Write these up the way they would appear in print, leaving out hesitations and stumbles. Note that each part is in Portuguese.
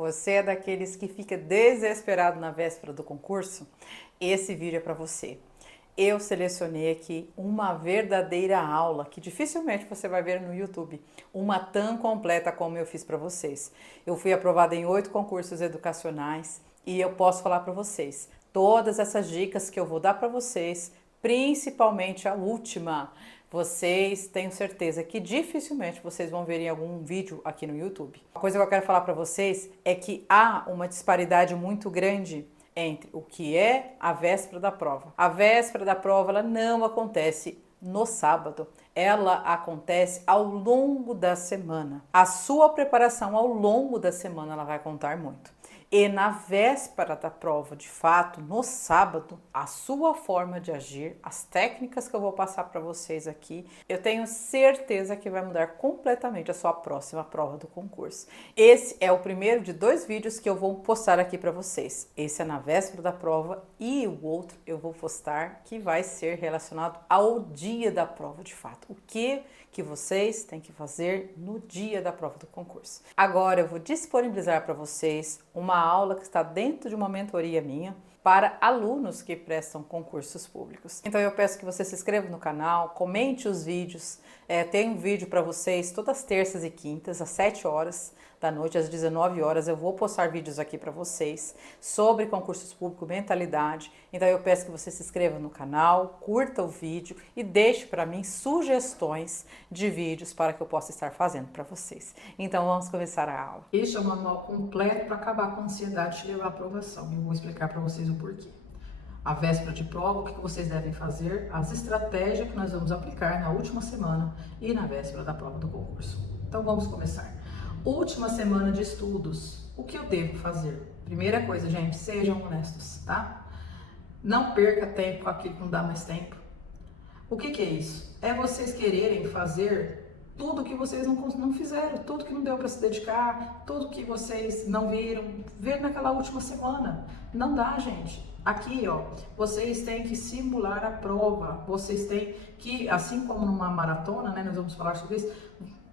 Você é daqueles que fica desesperado na véspera do concurso? Esse vídeo é para você. Eu selecionei aqui uma verdadeira aula que dificilmente você vai ver no YouTube, uma tão completa como eu fiz para vocês. Eu fui aprovada em 8 concursos educacionais e eu posso falar para vocês, todas essas dicas que eu vou dar para vocês, principalmente a última, vocês tenho certeza que dificilmente vocês vão ver em algum vídeo aqui no YouTube. A coisa que eu quero falar para vocês é que há uma disparidade muito grande entre o que é a véspera da prova. A véspera da prova ela não acontece no sábado, ela acontece ao longo da semana. A sua preparação ao longo da semana ela vai contar muito. E na véspera da prova, de fato, no sábado, a sua forma de agir, as técnicas que eu vou passar para vocês aqui, eu tenho certeza que vai mudar completamente a sua próxima prova do concurso. Esse é o primeiro de 2 vídeos que eu vou postar aqui para vocês. Esse é na véspera da prova e o outro eu vou postar que vai ser relacionado ao dia da prova, de fato. O que vocês têm que fazer no dia da prova do concurso. Agora eu vou disponibilizar para vocês uma aula que está dentro de uma mentoria minha para alunos que prestam concursos públicos. Então eu peço que você se inscreva no canal, comente os vídeos, tem um vídeo para vocês todas as terças e quintas, às 7 horas da noite, às 19 horas, eu vou postar vídeos aqui para vocês sobre concursos públicos, mentalidade. Então eu peço que você se inscreva no canal, curta o vídeo e deixe para mim sugestões de vídeos para que eu possa estar fazendo para vocês. Então vamos começar a aula. Este é o manual completo para acabar com a ansiedade e levar à aprovação. Eu vou explicar para vocês o porquê. A véspera de prova, o que vocês devem fazer, as estratégias que nós vamos aplicar na última semana e na véspera da prova do concurso. Então vamos começar. Última semana de estudos, o que eu devo fazer? Primeira coisa, gente, sejam honestos, tá? Não perca tempo com aquilo que não dá mais tempo. O que é isso? É vocês quererem fazer tudo que vocês não fizeram, tudo que não deu para se dedicar, tudo que vocês não viram, ver naquela última semana. Não dá, gente. Aqui, ó, vocês têm que simular a prova, vocês têm que, assim como numa maratona, né, nós vamos falar sobre isso,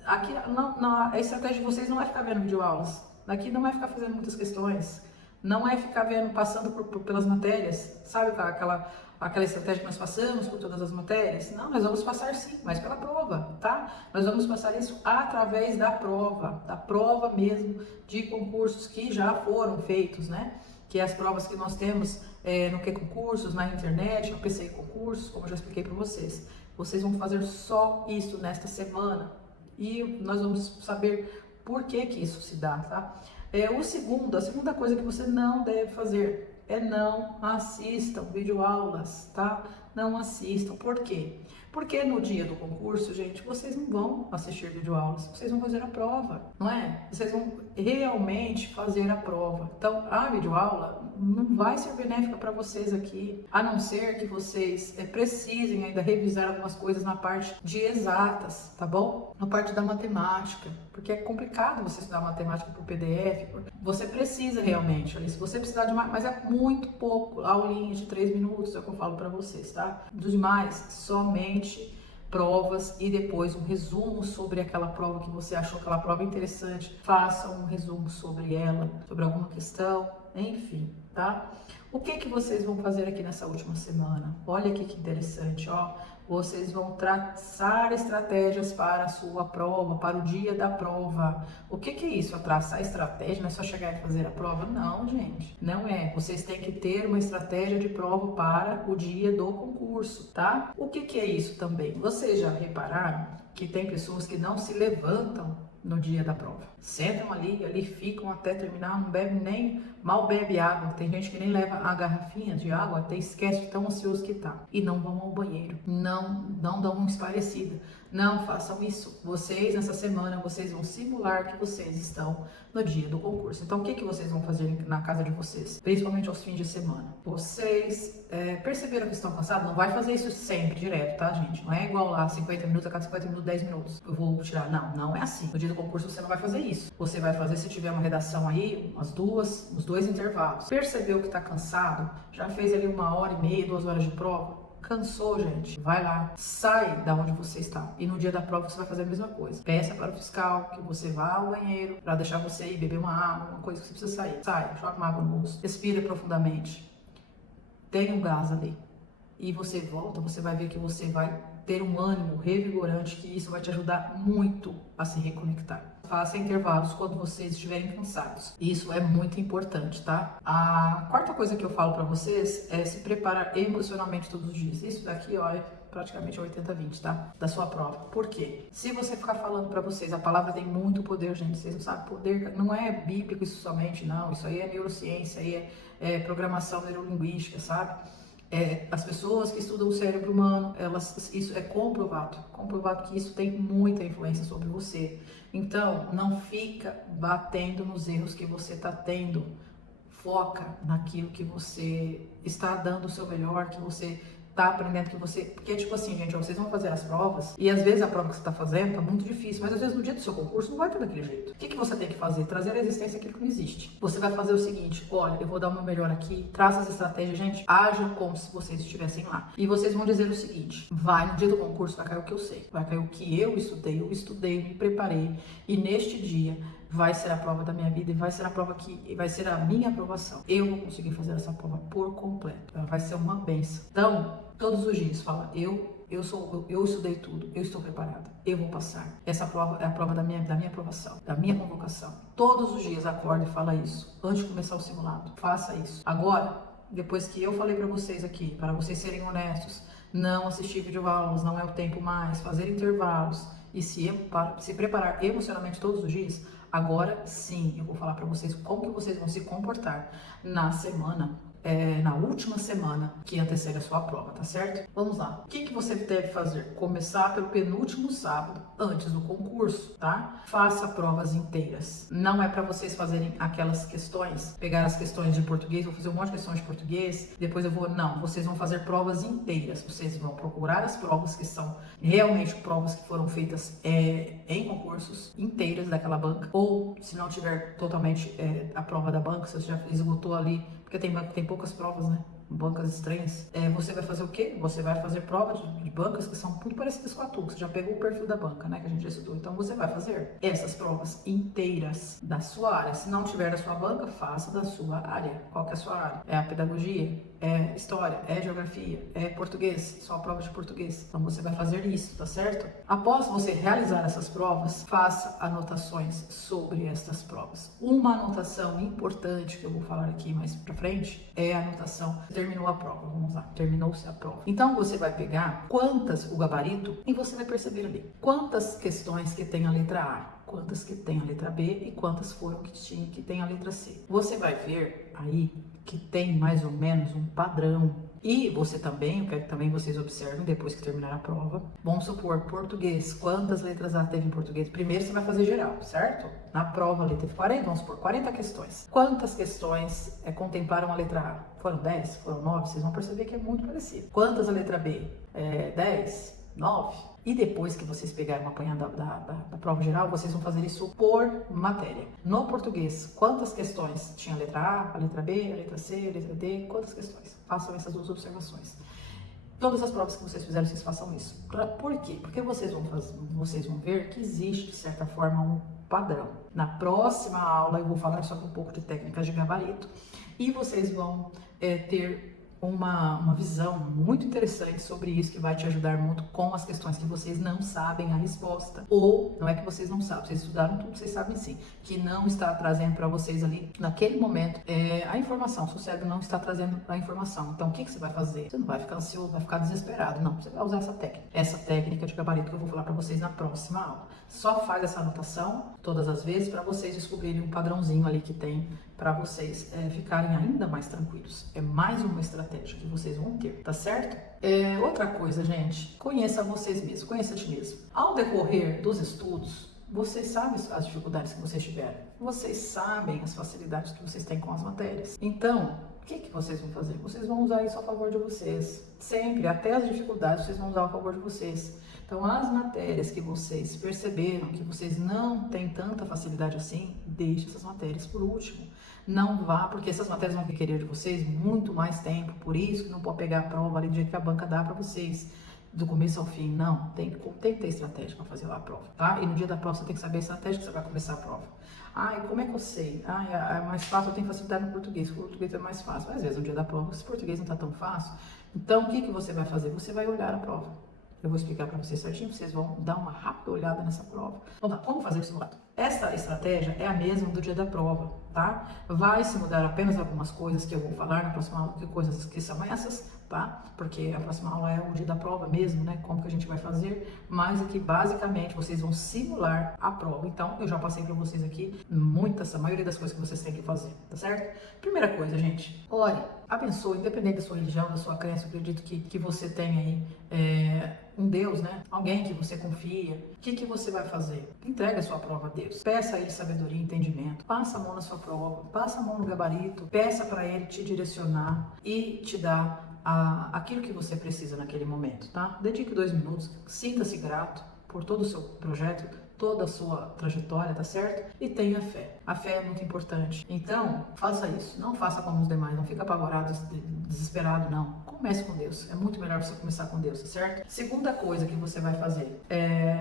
aqui a estratégia de vocês não é ficar vendo videoaulas, aqui não é ficar fazendo muitas questões, não é ficar vendo, passando pelas matérias, sabe aquela estratégia que nós passamos por todas as matérias? Não, nós vamos passar sim, mas pela prova, tá? Nós vamos passar isso através da prova mesmo de concursos que já foram feitos, né? Que é as provas que nós temos no Que Concursos, na internet, no PCI Concursos, como eu já expliquei para vocês. Vocês vão fazer só isso nesta semana e nós vamos saber por que isso se dá, tá? A segunda coisa que você não deve fazer é não assistam videoaulas, tá? Não assistam. Por quê? Porque no dia do concurso, gente, vocês não vão assistir videoaulas, vocês vão fazer a prova, não é? Vocês vão realmente fazer a prova. Então, a videoaula não vai ser benéfica para vocês aqui, a não ser que vocês precisem ainda revisar algumas coisas na parte de exatas, tá bom? Na parte da matemática, porque é complicado você estudar matemática por PDF, você precisa realmente, ali, se você precisar de mais, mas é muito pouco, aulinhas de 3 minutos, é o que eu falo para vocês, tá? Dos demais, somente provas e depois um resumo sobre aquela prova que você achou aquela prova interessante, faça um resumo sobre ela, sobre alguma questão, enfim, tá? O que vocês vão fazer aqui nessa última semana? Olha aqui que interessante, ó. Vocês vão traçar estratégias para a sua prova, para o dia da prova. O que é isso? Traçar estratégia? Não é só chegar e fazer a prova? Não, gente. Não é. Vocês têm que ter uma estratégia de prova para o dia do concurso, tá? O que é isso também? Vocês já repararam que tem pessoas que não se levantam no dia da prova? Sentam ali ficam até terminar, não bebe mal bebe água. Tem gente que nem leva a garrafinha de água, até esquece de tão ansioso que tá. E não vão ao banheiro, não dão uma esparecida. Não façam isso. Vocês, nessa semana, vocês vão simular que vocês estão no dia do concurso. Então, o que vocês vão fazer na casa de vocês? Principalmente aos fins de semana. Vocês perceberam que estão cansados? Não vai fazer isso sempre, direto, tá, gente? Não é igual lá, 50 minutos, a cada 50 minutos, 10 minutos. Eu vou tirar. Não é assim. No dia do concurso, você não vai fazer isso. Você vai fazer, se tiver uma redação aí, uns 2 intervalos. Percebeu que tá cansado? Já fez ali 1h30, 2 horas de prova? Cansou, gente? Vai lá, sai da onde você está. E no dia da prova você vai fazer a mesma coisa. Peça para o fiscal que você vá ao banheiro para deixar você ir beber uma água, uma coisa que você precisa sair. Sai, joga uma água no rosto, respira profundamente. Tem um gás ali. E você volta, você vai ver que você vai ter um ânimo revigorante, que isso vai te ajudar muito a se reconectar. Faça intervalos quando vocês estiverem cansados. Isso é muito importante, tá? A quarta coisa que eu falo para vocês é se preparar emocionalmente todos os dias. Isso daqui, ó, é praticamente 80-20, tá? Da sua prova. Por quê? Se você ficar falando para vocês, a palavra tem muito poder, gente. Vocês não sabem, poder não é bíblico isso somente, não. Isso aí é neurociência, aí é programação neurolinguística, sabe? As pessoas que estudam o cérebro humano, isso é comprovado que isso tem muita influência sobre você. Então, não fica batendo nos erros que você está tendo. Foca naquilo que você está dando o seu melhor, que você tá aprendendo, que você... Porque, tipo assim, gente, ó, vocês vão fazer as provas, e às vezes a prova que você tá fazendo tá muito difícil, mas às vezes no dia do seu concurso não vai ter daquele jeito. O que você tem que fazer? Trazer à existência aquilo que não existe. Você vai fazer o seguinte: olha, eu vou dar o meu melhor aqui, traça as estratégias, gente, haja como se vocês estivessem lá. E vocês vão dizer o seguinte: no dia do concurso vai cair o que eu sei, vai cair o que eu estudei, me preparei, e neste dia vai ser a prova da minha vida, e vai ser a prova que vai ser a minha aprovação. Eu vou conseguir fazer essa prova por completo. Ela vai ser uma benção. Então, todos os dias fala: eu estudei tudo, eu estou preparada, eu vou passar. Essa prova é a prova da minha aprovação, da minha convocação. Todos os dias acorda e fala isso antes de começar o simulado. Faça isso. Agora, depois que eu falei para vocês aqui, para vocês serem honestos, não assistir videoaulas, não é o tempo mais, fazer intervalos e se preparar emocionalmente todos os dias. Agora sim, eu vou falar para vocês como que vocês vão se comportar na semana, na última semana que antecede a sua prova, tá certo? Vamos lá. O que você deve fazer? Começar pelo penúltimo sábado, antes do concurso, tá? Faça provas inteiras. Não é para vocês fazerem aquelas questões, pegar as questões de português, vou fazer um monte de questões de português, depois não, vocês vão fazer provas inteiras. Vocês vão procurar as provas que são realmente provas que foram feitas em concursos inteiras daquela banca, ou se não tiver totalmente a prova da banca, você já esgotou ali, porque tem poucas provas, né? Bancas estranhas. Você vai fazer o quê? Você vai fazer provas de bancas que são muito parecidas com a tua, que você já pegou o perfil da banca, né? Que a gente já estudou. Então você vai fazer essas provas inteiras da sua área. Se não tiver da sua banca, faça da sua área. Qual que é a sua área? É a pedagogia? É história? É geografia? É português? Só a prova de português. Então você vai fazer isso, tá certo? Após você realizar essas provas, faça anotações sobre estas provas. Uma anotação importante que eu vou falar aqui mais pra frente é a anotação: terminou a prova, vamos lá, terminou-se a prova. Então você vai pegar o gabarito, e você vai perceber ali quantas questões que tem a letra A, quantas que tem a letra B e quantas foram que tem a letra C. Você vai ver aí que tem mais ou menos um padrão. E você também, eu quero que também vocês observem depois que terminar a prova. Vamos supor, português, quantas letras A teve em português? Primeiro você vai fazer geral, certo? Na prova ali teve 40, vamos supor, 40 questões. Quantas questões contemplaram a letra A? Foram 10? Foram 9? Vocês vão perceber que é muito parecido. Quantas a letra B? 10? 9? E depois que vocês pegarem uma apanhada da prova geral, vocês vão fazer isso por matéria. No português, quantas questões tinha a letra A, a letra B, a letra C, a letra D? Quantas questões? Façam essas duas observações. Todas as provas que vocês fizeram, vocês façam isso. Por quê? Porque vocês vão ver que existe, de certa forma, um padrão. Na próxima aula eu vou falar só um pouco de técnicas de gabarito e vocês vão ter uma visão muito interessante sobre isso, que vai te ajudar muito com as questões que vocês não sabem a resposta. Ou, não é que vocês não sabem, vocês estudaram tudo, vocês sabem sim, que não está trazendo para vocês ali, naquele momento, a informação. Seu cérebro não está trazendo a informação. Então, o que você vai fazer? Você não vai ficar ansioso, vai ficar desesperado. Não, você vai usar essa técnica de gabarito que eu vou falar para vocês na próxima aula. Só faz essa anotação todas as vezes para vocês descobrirem um padrãozinho ali que tem, para vocês ficarem ainda mais tranquilos. É mais uma estratégia que vocês vão ter, tá certo? Outra coisa, gente, conheça vocês mesmos, conheça a ti mesmo. Ao decorrer dos estudos, vocês sabem as dificuldades que vocês tiveram, vocês sabem as facilidades que vocês têm com as matérias. Então, o que vocês vão fazer? Vocês vão usar isso a favor de vocês. Sempre, até as dificuldades, vocês vão usar a favor de vocês. Então, as matérias que vocês perceberam que vocês não têm tanta facilidade assim, deixe essas matérias por último. Não vá, porque essas matérias vão requerer de vocês muito mais tempo, por isso que não pode pegar a prova ali do jeito que a banca dá para vocês, do começo ao fim. Não, tem que ter estratégia para fazer lá a prova, tá? E no dia da prova você tem que saber a estratégia que você vai começar a prova. Ah, e como é que eu sei? Ah, é mais fácil, eu tenho facilidade no português, o português é mais fácil. Mas às vezes no dia da prova, esse português não está tão fácil. Então, o que você vai fazer? Você vai olhar a prova. Eu vou explicar para vocês certinho, vocês vão dar uma rápida olhada nessa prova. Vamos lá, como fazer o simulado? Esta estratégia é a mesma do dia da prova, tá? Vai se mudar apenas algumas coisas que eu vou falar na próxima aula, que coisas que são essas, tá? Porque a próxima aula é o dia da prova mesmo, né? Como que a gente vai fazer, mas aqui basicamente vocês vão simular a prova. Então, eu já passei para vocês aqui a maioria das coisas que vocês têm que fazer, tá certo? Primeira coisa, gente, ore, abençoe, independente da sua religião, da sua crença, eu acredito que você tem aí um Deus, né? Alguém que você confia. O que você vai fazer? Entregue a sua prova a Deus. Peça a Ele sabedoria e entendimento. Passa a mão na sua prova, passa a mão no gabarito, peça para Ele te direcionar e te dar aquilo que você precisa naquele momento, tá? Dedique 2 minutos, sinta-se grato por todo o seu projeto, toda a sua trajetória, tá certo? E tenha fé. A fé é muito importante. Então, faça isso. Não faça como os demais. Não fica apavorado, desesperado, não. Comece com Deus. É muito melhor você começar com Deus, tá certo? Segunda coisa que você vai fazer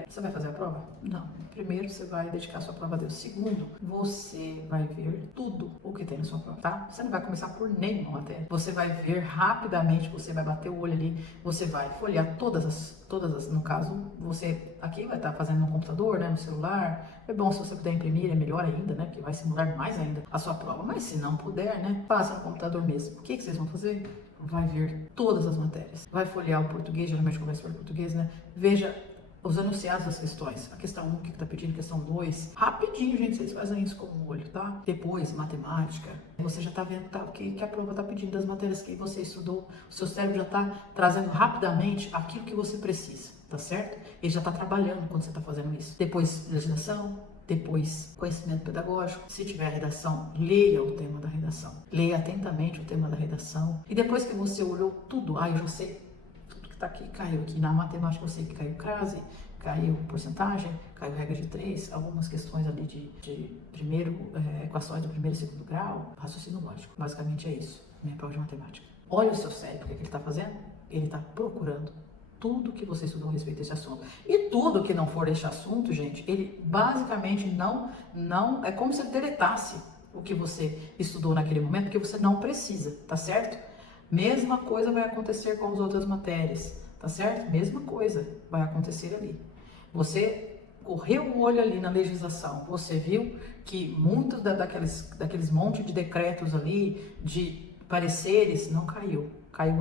você vai fazer a prova? Não. Primeiro, você vai dedicar a sua prova a Deus. Segundo, você vai ver tudo o que tem na sua prova, tá? Você não vai começar por nenhuma matéria. Você vai ver rapidamente, você vai bater o olho ali, você vai folhear todas as, no caso, você aqui vai estar fazendo no computador, né, no celular. É bom se você puder imprimir, é melhor ainda, né, porque vai simular mais ainda a sua prova. Mas se não puder, né, faça no computador mesmo. O que vocês vão fazer? Vai ver todas as matérias. Vai folhear o português, geralmente começa por português, né? Veja os anunciados das questões. A questão 1, o que está pedindo, questão 2. Rapidinho, gente, vocês fazem isso com o olho, tá? Depois, matemática. Você já está vendo o que a prova está pedindo das matérias que você estudou. O seu cérebro já está trazendo rapidamente aquilo que você precisa, tá certo? Ele já está trabalhando quando você está fazendo isso. Depois, legislação. Depois, conhecimento pedagógico. Se tiver redação, leia o tema da redação. Leia atentamente o tema da redação. E depois que você olhou tudo, eu já sei tudo que está aqui, caiu aqui. Na matemática eu sei que caiu crase, caiu porcentagem, caiu regra de 3, algumas questões ali de equações do primeiro e segundo grau, raciocínio lógico. Basicamente é isso, minha prova de matemática. Olha o seu cérebro, o que ele está fazendo? Ele está procurando tudo que você estudou a respeito desse assunto. E tudo que não for este assunto, gente, ele basicamente não é como se ele deletasse o que você estudou naquele momento, porque você não precisa, tá certo? Mesma coisa vai acontecer com as outras matérias, tá certo? Mesma coisa vai acontecer ali. Você correu o olho ali na legislação, você viu que muitos daqueles monte de decretos ali, de pareceres, não caiu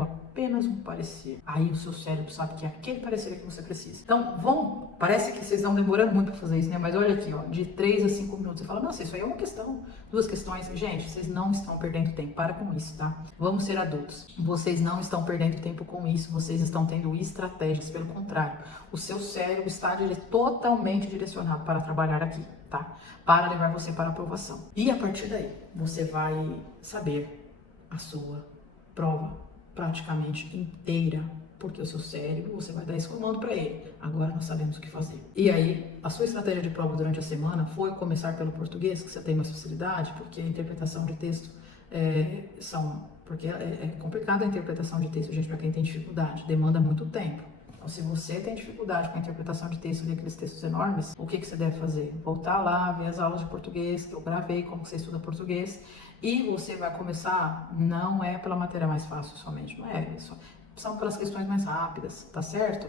apenas um parecer. Aí o seu cérebro sabe que é aquele parecer que você precisa. Então, parece que vocês estão demorando muito para fazer isso, né? Mas olha aqui, ó, de 3 a 5 minutos. Você fala, nossa, isso aí é uma questão, 2 questões. Gente, vocês não estão perdendo tempo. Para com isso, tá? Vamos ser adultos. Vocês não estão perdendo tempo com isso. Vocês estão tendo estratégias. Pelo contrário, o seu cérebro está totalmente direcionado para trabalhar aqui, tá? Para levar você para a aprovação. E a partir daí, você vai saber a sua prova praticamente inteira, porque o seu cérebro, você vai dar esse comando para ele. Agora nós sabemos o que fazer. E aí, a sua estratégia de prova durante a semana foi começar pelo português, que você tem mais facilidade, porque a interpretação de texto porque é complicada a interpretação de texto, gente, para quem tem dificuldade, demanda muito tempo. Então, se você tem dificuldade com a interpretação de texto, aqueles textos enormes, o que você deve fazer? Voltar lá, ver as aulas de português, que eu gravei, como você estuda português, e você vai começar, não é pela matéria mais fácil somente, não é isso. São pelas questões mais rápidas, tá certo?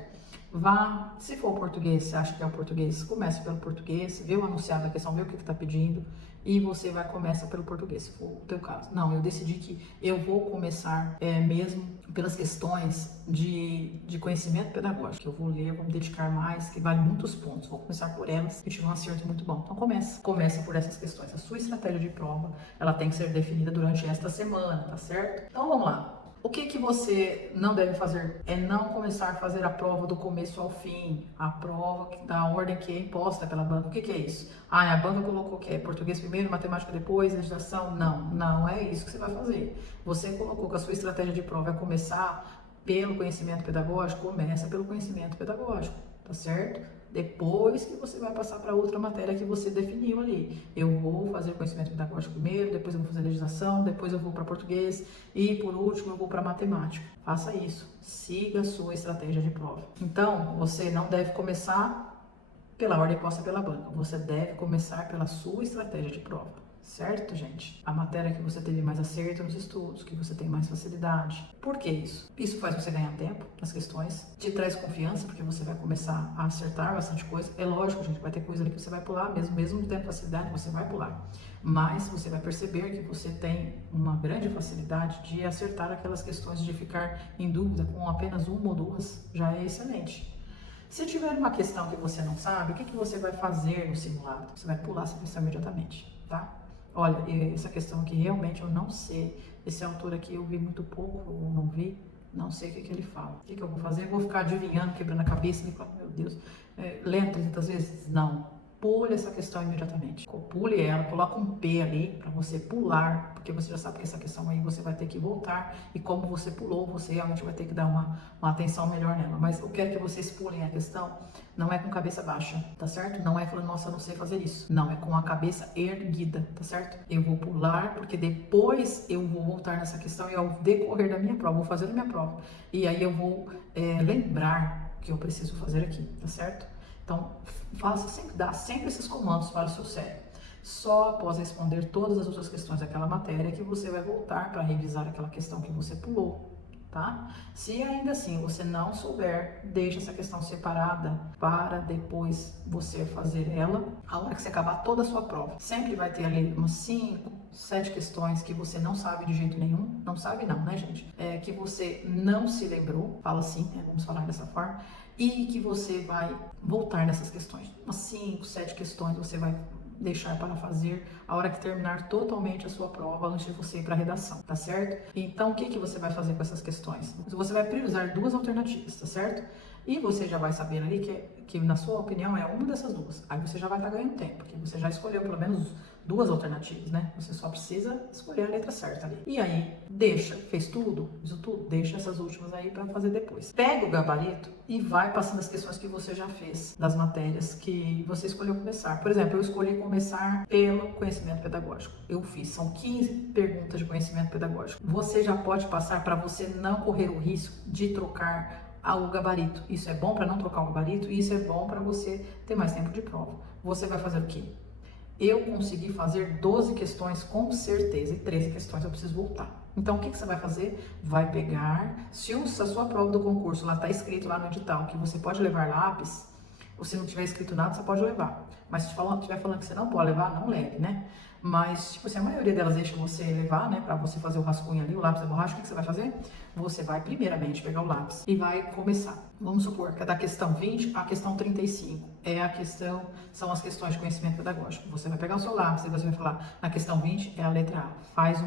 Vá, se for o português, você acha que é o português, comece pelo português, vê o anunciado da questão, vê o que está pedindo, e você vai começar pelo português, se for o teu caso. Não, eu decidi que eu vou começar mesmo pelas questões de conhecimento pedagógico, que eu vou ler, vou me dedicar mais, que vale muitos pontos, vou começar por elas e tive um acerto muito bom. Então começa por essas questões. A sua estratégia de prova, ela tem que ser definida durante esta semana, tá certo? Então vamos lá. O que você não deve fazer é não começar a fazer a prova do começo ao fim, a prova da ordem que é imposta pela banca. O que é isso? A banca colocou que é português primeiro, matemática depois, legislação. Não é isso que você vai fazer. Você colocou que a sua estratégia de prova é começar pelo conhecimento pedagógico, começa pelo conhecimento pedagógico. tá certo? Depois que você vai passar para outra matéria que você definiu ali. Eu vou fazer conhecimento pedagógico primeiro, depois eu vou fazer legislação, depois eu vou para português e por último eu vou para matemática. Faça isso, siga a sua estratégia de prova. Então, você não deve começar pela ordem posta pela banca, você deve começar pela sua estratégia de prova. Certo, gente? A matéria que você teve mais acerto nos estudos, que você tem mais facilidade. Por que isso? Isso faz você ganhar tempo nas questões, te traz confiança, porque você vai começar a acertar bastante coisa. É lógico, gente, vai ter coisa ali que você vai pular, mesmo tendo facilidade, você vai pular. Mas você vai perceber que você tem uma grande facilidade de acertar aquelas questões, de ficar em dúvida com apenas uma ou duas, já é excelente. Se tiver uma questão que você não sabe, o que você vai fazer no simulado? Você vai pular essa questão imediatamente, tá? Olha, essa questão aqui realmente eu não sei. Esse autor aqui eu vi muito pouco, ou não vi, não sei o que ele fala. O que eu vou fazer? Eu vou ficar adivinhando, quebrando a cabeça e falar, meu Deus, lendo 300 vezes? Não. Pule essa questão imediatamente. Pule ela, coloca um P ali para você pular, porque você já sabe que essa questão aí você vai ter que voltar e como você pulou, você realmente vai ter que dar uma atenção melhor nela. Mas eu quero que vocês pulem a questão, não é com cabeça baixa, tá certo? Não é falando, nossa, eu não sei fazer isso. Não, é com a cabeça erguida, tá certo? Eu vou pular, porque depois eu vou voltar nessa questão e ao decorrer da minha prova, vou fazer a minha prova. E aí eu vou lembrar o que eu preciso fazer aqui, tá certo? Então, dá sempre esses comandos para o seu cérebro. Só após responder todas as outras questões daquela matéria que você vai voltar para revisar aquela questão que você pulou, tá? Se ainda assim você não souber, deixe essa questão separada para depois você fazer ela a hora que você acabar toda a sua prova. Sempre vai ter ali umas 5, 7 questões que você não sabe de jeito nenhum. Não sabe não, né, gente? Que você não se lembrou, fala assim, vamos falar dessa forma. E que você vai voltar nessas questões. Umas 5, 7 questões você vai deixar para fazer a hora que terminar totalmente a sua prova antes de você ir para a redação, tá certo? Então, o que você vai fazer com essas questões? Você vai priorizar 2 alternativas, tá certo? E você já vai saber ali que na sua opinião, é uma dessas 2. Aí você já vai estar ganhando tempo, porque você já escolheu pelo menos 2 alternativas, né? Você só precisa escolher a letra certa ali. E aí, fez tudo, isso tudo, deixa essas últimas aí para fazer depois. Pega o gabarito e vai passando as questões que você já fez das matérias que você escolheu começar. Por exemplo, eu escolhi começar pelo conhecimento pedagógico. Eu fiz, são 15 perguntas de conhecimento pedagógico. Você já pode passar para você não correr o risco de trocar o gabarito. Isso é bom para não trocar o gabarito e isso é bom para você ter mais tempo de prova. Você vai fazer o quê? Eu consegui fazer 12 questões com certeza e 13 questões eu preciso voltar. Então, o que você vai fazer? Vai pegar, se a sua prova do concurso lá está escrito lá no edital que você pode levar lápis, ou se não tiver escrito nada, você pode levar. Mas se estiver falando que você não pode levar, não leve, né? Mas, tipo assim, a maioria delas deixa você levar, né? Pra você fazer o rascunho ali, o lápis da borracha, o que você vai fazer? Você vai, primeiramente, pegar o lápis e vai começar. Vamos supor que da questão 20 à questão 35 são as questões de conhecimento pedagógico. Você vai pegar o seu lápis e você vai falar, na questão 20 é a letra A. Faz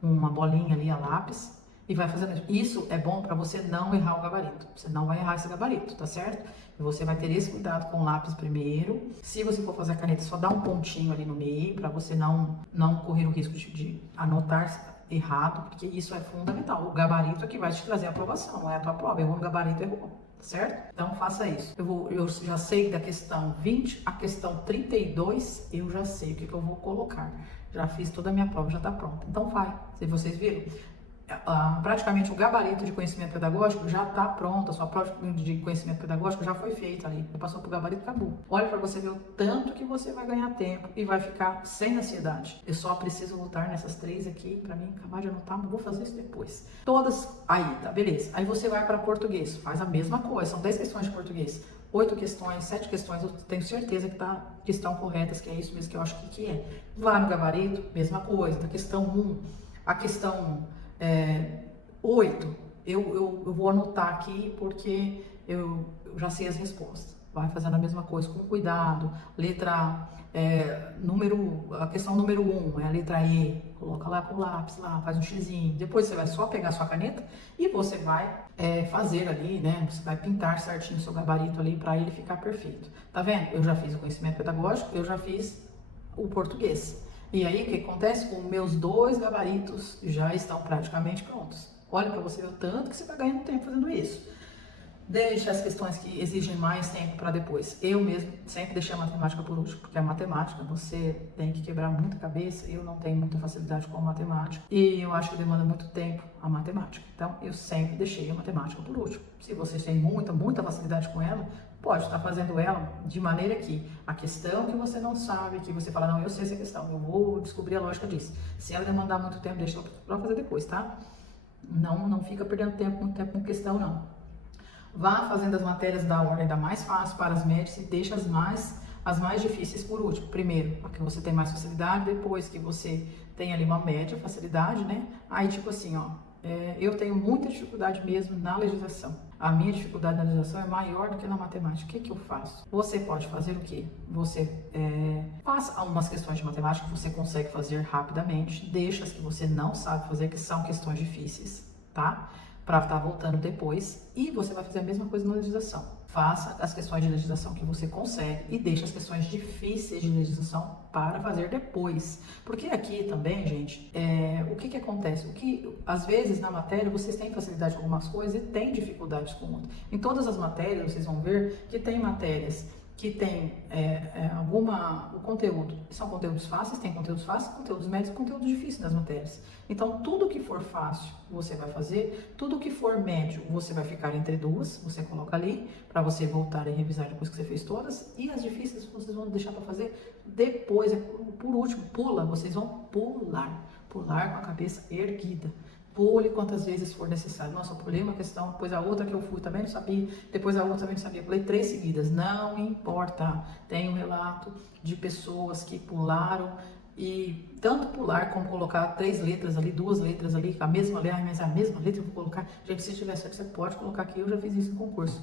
uma bolinha ali a lápis e vai fazendo isso. Isso é bom para você não errar o gabarito. Você não vai errar esse gabarito, tá certo? E você vai ter esse cuidado com o lápis primeiro. Se você for fazer a caneta, só dá um pontinho ali no meio para você não correr o risco de anotar errado, porque isso é fundamental. O gabarito é que vai te trazer a aprovação, não é a tua prova. Errou no gabarito, errou, certo? Então faça isso. Eu já sei da questão 20 à questão 32, eu já sei o que eu vou colocar. Já fiz toda a minha prova, já está pronta. Então vai. Se vocês viram, praticamente o gabarito de conhecimento pedagógico já está pronto, a sua prova de conhecimento pedagógico já foi feita ali, passou para o gabarito, acabou. Olha para você ver o tanto que você vai ganhar tempo e vai ficar sem ansiedade. Eu só preciso voltar nessas 3 aqui, para mim acabar de anotar, mas vou fazer isso depois. Todas aí, tá, beleza. Aí você vai para português, faz a mesma coisa, são 10 questões de português. 8 questões, 7 questões, eu tenho certeza que estão corretas, que é isso mesmo que eu acho que é. Vai no gabarito, mesma coisa, da questão 1, a questão 8, eu vou anotar aqui porque eu já sei as respostas. Vai fazendo a mesma coisa com cuidado. Letra A, a questão número 1 é a letra E. Coloca lá com o lápis, lá, faz um xizinho. Depois você vai só pegar a sua caneta e você vai fazer ali, né? Você vai pintar certinho o seu gabarito ali para ele ficar perfeito. Tá vendo? Eu já fiz o conhecimento pedagógico, eu já fiz o português. E aí, o que acontece? Os meus 2 gabaritos já estão praticamente prontos. Olha para você ver o tanto que você vai ganhando tempo fazendo isso. Deixa as questões que exigem mais tempo para depois. Eu mesmo sempre deixei a matemática por último, porque a matemática você tem que quebrar muita cabeça. Eu não tenho muita facilidade com a matemática e eu acho que demanda muito tempo a matemática. Então eu sempre deixei a matemática por último. Se vocês têm muita facilidade com ela, pode estar fazendo ela de maneira que a questão que você não sabe, que você fala, não, eu sei essa questão, eu vou descobrir a lógica disso. Se ela demandar muito tempo, deixa ela para fazer depois, tá? Não fica perdendo muito tempo com questão, não. Vá fazendo as matérias da ordem da mais fácil para as médias e deixa as mais difíceis por último. Primeiro, a que você tem mais facilidade, depois que você tem ali uma média facilidade, né? Aí tipo assim, ó, eu tenho muita dificuldade mesmo na legislação. A minha dificuldade na legislação é maior do que na matemática. O que eu faço? Você pode fazer o quê? Você faça algumas questões de matemática que você consegue fazer rapidamente, deixa as que você não sabe fazer, que são questões difíceis, tá? Para estar voltando depois, e você vai fazer a mesma coisa na legislação. Faça as questões de legislação que você consegue e deixe as questões difíceis de legislação para fazer depois. Porque aqui também, gente, o que acontece? Às vezes na matéria vocês têm facilidade com algumas coisas e têm dificuldades com outras. Em todas as matérias vocês vão ver que tem matérias que tem o conteúdo, são conteúdos fáceis, tem conteúdos fáceis, conteúdos médios e conteúdos difíceis nas matérias. Então, tudo que for fácil, você vai fazer, tudo que for médio, você vai ficar entre duas, você coloca ali, para você voltar e revisar depois que você fez todas, e as difíceis vocês vão deixar para fazer depois, por último, vocês vão pular com a cabeça erguida. Pule quantas vezes for necessário. Nossa, eu pulei uma questão, depois a outra que eu fui também não sabia, depois a outra também não sabia. Pulei 3 seguidas, não importa. Tem um relato de pessoas que pularam, e tanto pular como colocar 3 letras ali, 2 letras ali, a mesma letra, mas a mesma letra eu vou colocar. Gente, se tiver certo, você pode colocar aqui, eu já fiz isso em concurso.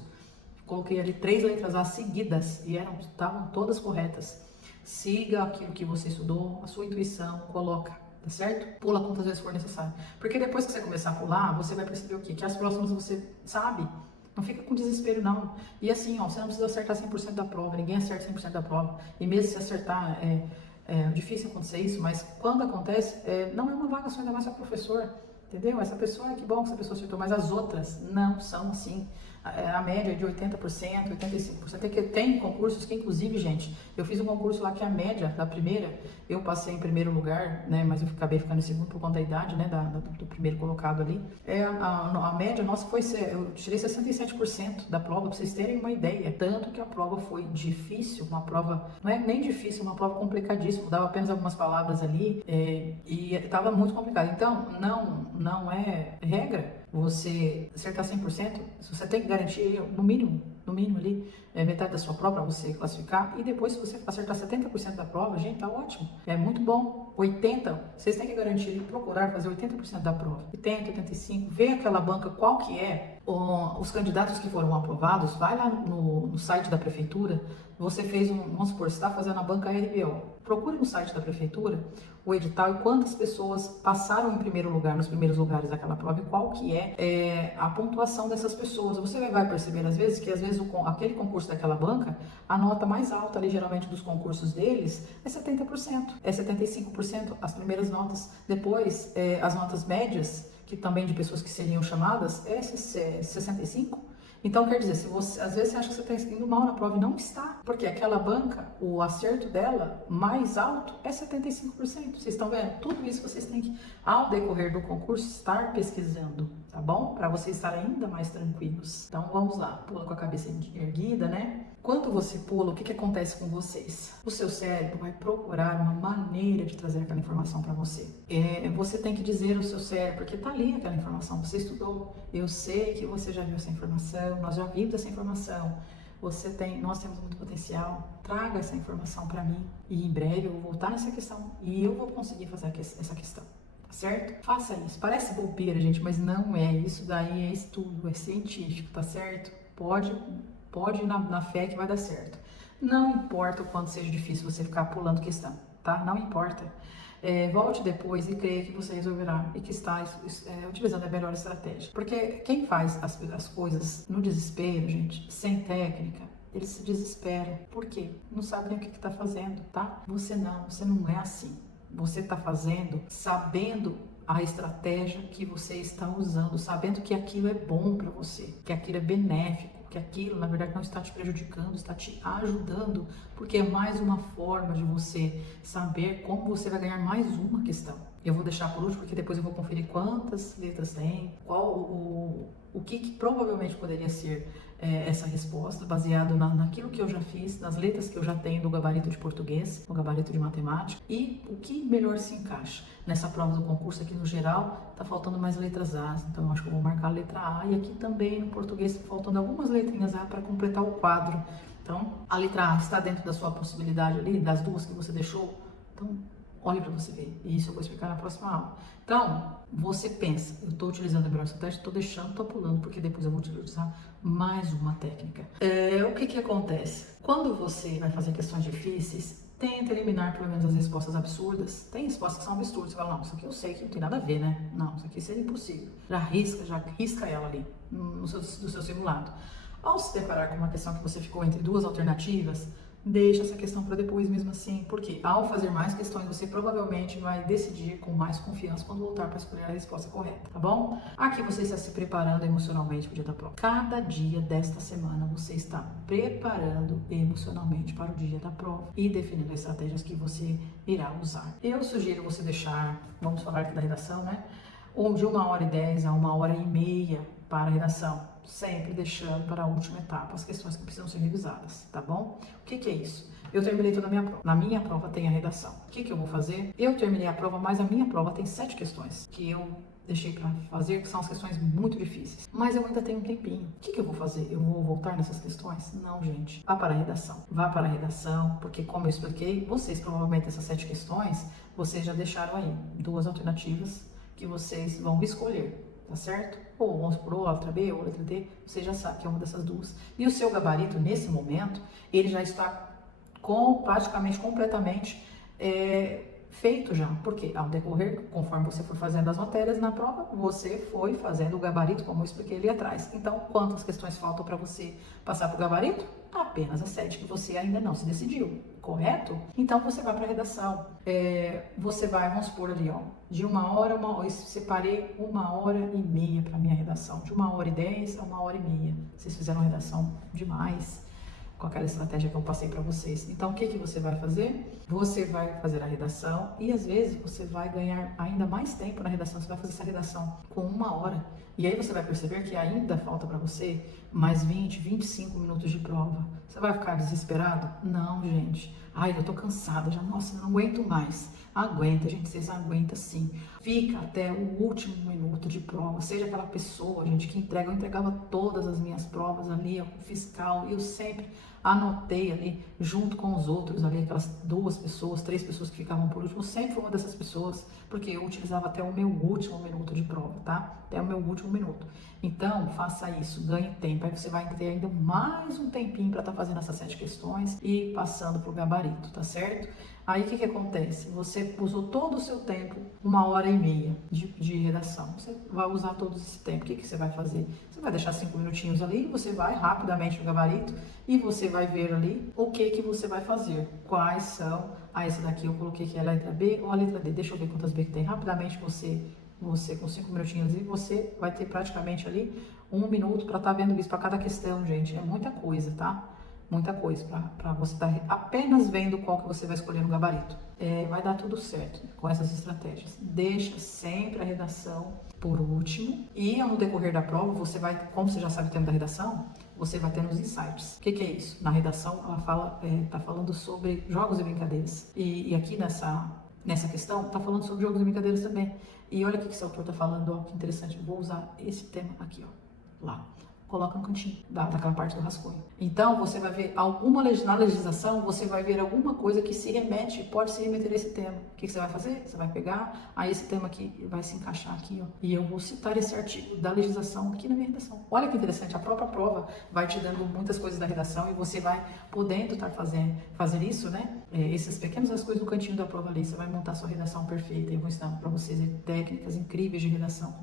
Coloquei ali 3 letras A seguidas e estavam todas corretas. Siga aquilo que você estudou, a sua intuição, coloca. Tá certo? Pula quantas vezes for necessário. Porque depois que você começar a pular, você vai perceber o quê? Que as próximas você sabe. Não fica com desespero, não. E assim, ó, você não precisa acertar 100% da prova. Ninguém acerta 100% da prova. E mesmo se acertar, é difícil acontecer isso, mas quando acontece, não é uma vaga só, ainda mais para professor. Entendeu? Essa pessoa, que bom que essa pessoa acertou, mas as outras não são assim. A média é de 80%, 85%. Tem concursos que, inclusive, gente, eu fiz um concurso lá que a média da primeira, eu passei em primeiro lugar, né, mas eu acabei ficando em segundo por conta da idade, né, do primeiro colocado ali. A média nossa eu tirei 67% da prova, para vocês terem uma ideia. Tanto que a prova foi difícil, uma prova, não é nem difícil, uma prova complicadíssima, dava apenas algumas palavras ali, e estava muito complicado. Então, não é regra você acertar 100%, você tem que garantir no mínimo ali, metade da sua prova para você classificar, e depois se você acertar 70% da prova, gente, tá ótimo, é muito bom. 80%, vocês têm que garantir e procurar fazer 80% da prova, 80%, 85%, vê aquela banca qual que é, os candidatos que foram aprovados, vai lá no site da prefeitura, você fez vamos supor, você está fazendo a banca RBO, procure no site da prefeitura o edital e quantas pessoas passaram em primeiro lugar, nos primeiros lugares daquela prova, e qual que é a pontuação dessas pessoas. Você vai perceber às vezes que aquele concurso daquela banca, a nota mais alta ali geralmente dos concursos deles é 70%, é 75% as primeiras notas, depois as notas médias, que também de pessoas que seriam chamadas, é 65%. Então, quer dizer, às vezes você acha que você está indo mal na prova e não está, porque aquela banca, o acerto dela mais alto é 75%. Vocês estão vendo? Tudo isso vocês têm que, ao decorrer do concurso, estar pesquisando, tá bom? Para vocês estarem ainda mais tranquilos. Então, vamos lá. Pula com a cabeça erguida, né? Quando você pula, o que acontece com vocês? O seu cérebro vai procurar uma maneira de trazer aquela informação para você. Você tem que dizer ao seu cérebro, porque tá ali aquela informação, você estudou. Eu sei que você já viu essa informação, nós já vimos essa informação. Nós temos muito potencial. Traga essa informação para mim e em breve eu vou voltar nessa questão e eu vou conseguir fazer essa questão. Tá certo? Faça isso. Parece bobeira, gente, mas não é. Isso daí é estudo, é científico, tá certo? Pode ir na fé que vai dar certo. Não importa o quanto seja difícil você ficar pulando questão, tá? Não importa. Volte depois e creia que você resolverá e que está utilizando a melhor estratégia. Porque quem faz as coisas no desespero, gente, sem técnica, eles se desesperam. Por quê? Não sabe nem o que está fazendo, tá? Você não é assim. Você está fazendo sabendo a estratégia que você está usando, sabendo que aquilo é bom para você, que aquilo é benéfico, que aquilo, na verdade, não está te prejudicando, está te ajudando, porque é mais uma forma de você saber como você vai ganhar mais uma questão. Eu vou deixar por último, porque depois eu vou conferir quantas letras tem, qual o que provavelmente poderia ser essa resposta, baseado naquilo que eu já fiz, nas letras que eu já tenho do gabarito de português, no gabarito de matemática, e o que melhor se encaixa. Nessa prova do concurso aqui no geral, tá faltando mais letras A, então eu acho que eu vou marcar a letra A, e aqui também no português tá faltando algumas letrinhas A para completar o quadro. Então, a letra A está dentro da sua possibilidade ali, das duas que você deixou, então olhe para você ver, e isso eu vou explicar na próxima aula. Então, você pensa, eu estou utilizando a melhor estratégia, estou deixando, estou pulando, porque depois eu vou utilizar mais uma técnica. O que acontece? Quando você vai fazer questões difíceis, tenta eliminar pelo menos as respostas absurdas. Tem respostas que são absurdas, você fala, não, isso aqui eu sei que não tem nada a ver, né? Não, isso aqui seria impossível. Já risca ela ali, no seu simulado. Ao se deparar com uma questão que você ficou entre duas alternativas, deixa essa questão para depois mesmo assim, porque ao fazer mais questões, você provavelmente vai decidir com mais confiança quando voltar para escolher a resposta correta, tá bom? Aqui você está se preparando emocionalmente para o dia da prova. Cada dia desta semana você está preparando emocionalmente para o dia da prova e definindo as estratégias que você irá usar. Eu sugiro você deixar, vamos falar aqui da redação, né? De 1h10 a 1h30 para a redação, sempre deixando para a última etapa as questões que precisam ser revisadas, tá bom? O que é isso? Eu terminei toda a minha prova. Na minha prova tem a redação. O que eu vou fazer? Eu terminei a prova, mas a minha prova tem 7 questões que eu deixei para fazer, que são as questões muito difíceis. Mas eu ainda tenho um tempinho. O que eu vou fazer? Eu vou voltar nessas questões? Não, gente. Vá para a redação. Vá para a redação, porque como eu expliquei, vocês provavelmente essas 7 questões, vocês já deixaram aí 2 alternativas que vocês vão escolher. Tá certo? Ou vamos por a letra B ou a letra D, você já sabe que é uma dessas duas. E o seu gabarito, nesse momento, ele já está praticamente completamente feito já. Porque ao decorrer, conforme você for fazendo as matérias na prova, você foi fazendo o gabarito, como eu expliquei ali atrás. Então, quantas questões faltam para você passar para o gabarito? Apenas as 7 que você ainda não se decidiu, correto? Então, você vai para a redação. Você vai, vamos supor ali, ó, de 1h, eu separei 1h30 para minha redação. De 1h10 a 1h30. Vocês fizeram redação demais com aquela estratégia que eu passei para vocês. Então, o que você vai fazer? Você vai fazer a redação e, às vezes, você vai ganhar ainda mais tempo na redação. Você vai fazer essa redação com 1 hora. E aí você vai perceber que ainda falta para você mais 20, 25 minutos de prova. Você vai ficar desesperado? Não, gente. Ai, eu tô cansada já. Nossa, eu não aguento mais. Aguenta, gente. Vocês aguentam sim. Fica até o último minuto de prova. Seja aquela pessoa, gente, que entrega. Eu entregava todas as minhas provas ali, ó, com o fiscal. E eu sempre anotei ali, junto com os outros ali, aquelas 2 pessoas, 3 pessoas que ficavam por último. Eu sempre fui uma dessas pessoas, porque eu utilizava até o meu último minuto de prova, tá? Até o meu último minuto. Então, faça isso, ganhe tempo. Aí você vai ter ainda mais um tempinho para estar fazendo essas 7 questões e passando pro gabarito, tá certo? Aí, o que acontece? Você usou todo o seu tempo, 1h30 de redação. Você vai usar todo esse tempo. O que você vai fazer? Você vai deixar 5 minutinhos ali, você vai rapidamente no gabarito e você vai ver ali o que você vai fazer. Quais são... essa daqui eu coloquei que é a letra B ou a letra D. Deixa eu ver quantas B que tem. Rapidamente você com 5 minutinhos e você vai ter praticamente ali 1 minuto para estar vendo isso para cada questão, gente. É muita coisa, tá? Muita coisa para você estar apenas vendo qual que você vai escolher no gabarito. Vai dar tudo certo com essas estratégias. Deixa sempre a redação por último e no decorrer da prova você vai, como você já sabe o tema da redação, você vai ter nos insights. O que é isso? Na redação ela fala, tá falando sobre jogos e brincadeiras. E aqui nessa questão tá falando sobre jogos e brincadeiras também. E olha o que esse autor tá falando, ó, que interessante. Eu vou usar esse tema aqui, ó, lá. Coloca no cantinho daquela parte do rascunho. Então, você vai ver na legislação, você vai ver alguma coisa que se remete, pode se remeter a esse tema. O que você vai fazer? Você vai pegar, aí esse tema aqui vai se encaixar aqui, ó. E eu vou citar esse artigo da legislação aqui na minha redação. Olha que interessante, a própria prova vai te dando muitas coisas da redação e você vai podendo estar fazer isso, né? Esses pequenos rascunhos no cantinho da prova ali, você vai montar sua redação perfeita. Eu vou ensinar para vocês técnicas incríveis de redação.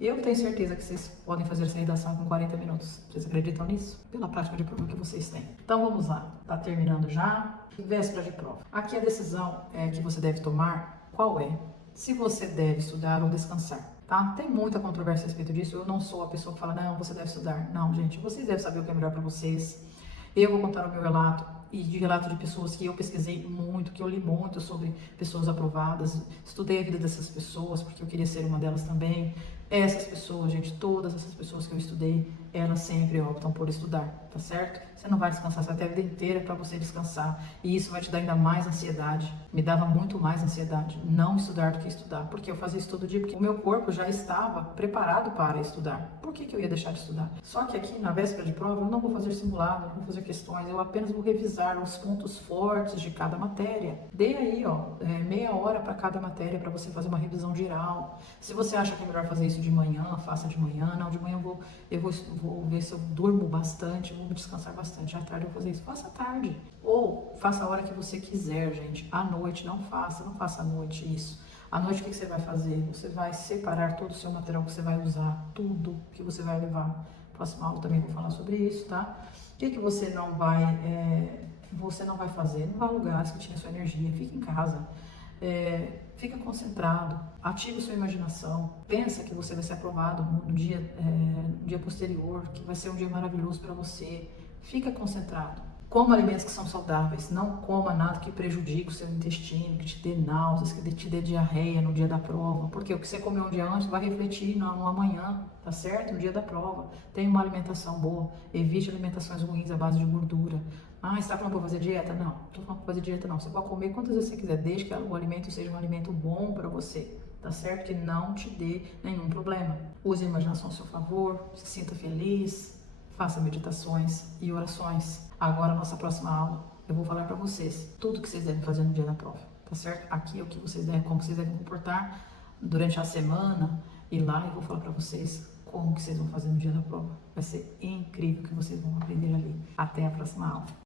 Eu tenho certeza que vocês podem fazer essa redação com 40 minutos. Vocês acreditam nisso? Pela prática de prova que vocês têm. Então vamos lá, tá terminando já. Véspera de prova. Aqui a decisão que você deve tomar, qual é? se você deve estudar ou descansar, tá? Tem muita controvérsia a respeito disso. Eu não sou a pessoa que fala, não, você deve estudar. Não, gente, vocês devem saber o que é melhor para vocês. Eu vou contar o meu relato e de relato de pessoas que eu pesquisei muito, que eu li muito sobre pessoas aprovadas. Estudei a vida dessas pessoas porque eu queria ser uma delas também. Essas pessoas, gente, todas essas pessoas que eu estudei, elas sempre optam por estudar, tá certo? Você não vai descansar, você vai ter a vida inteira para você descansar. E isso vai te dar ainda mais ansiedade. Me dava muito mais ansiedade não estudar do que estudar. Porque eu fazia isso todo dia, porque o meu corpo já estava preparado para estudar. Por que eu ia deixar de estudar? Só que aqui na véspera de prova eu não vou fazer simulado, não vou fazer questões, eu apenas vou revisar os pontos fortes de cada matéria. Dê aí, meia hora para cada matéria para você fazer uma revisão geral. Se você acha que é melhor fazer isso de manhã, faça de manhã. Não, de manhã eu vou ver se eu durmo bastante, vou descansar bastante. À tarde eu vou fazer isso. Faça à tarde. Ou faça a hora que você quiser, gente. À noite, não faça à noite isso. À noite o que você vai fazer? Você vai separar todo o seu material que você vai usar, tudo que você vai levar. Próxima aula também vou falar sobre isso, tá? O que você não vai fazer? Não vá a lugares que tirem sua energia. Fique em casa. Fica concentrado, ative sua imaginação, pensa que você vai ser aprovado no dia posterior, que vai ser um dia maravilhoso para você. Fica concentrado. Coma alimentos que são saudáveis, não coma nada que prejudique o seu intestino, que te dê náuseas, que te dê diarreia no dia da prova, porque o que você comeu um dia antes vai refletir no amanhã, tá certo? No dia da prova. Tenha uma alimentação boa, evite alimentações ruins à base de gordura. Ah, você está falando para fazer dieta? Não, não estou falando para fazer dieta não. Você pode comer quantas vezes você quiser, desde que o alimento seja um alimento bom para você, tá certo? Que não te dê nenhum problema. Use a imaginação a seu favor, se sinta feliz, faça meditações e orações. Agora, nossa próxima aula, eu vou falar para vocês tudo que vocês devem fazer no dia da prova, tá certo? Aqui é o que vocês devem, como vocês devem comportar durante a semana, e lá eu vou falar para vocês como que vocês vão fazer no dia da prova. Vai ser incrível o que vocês vão aprender ali. Até a próxima aula.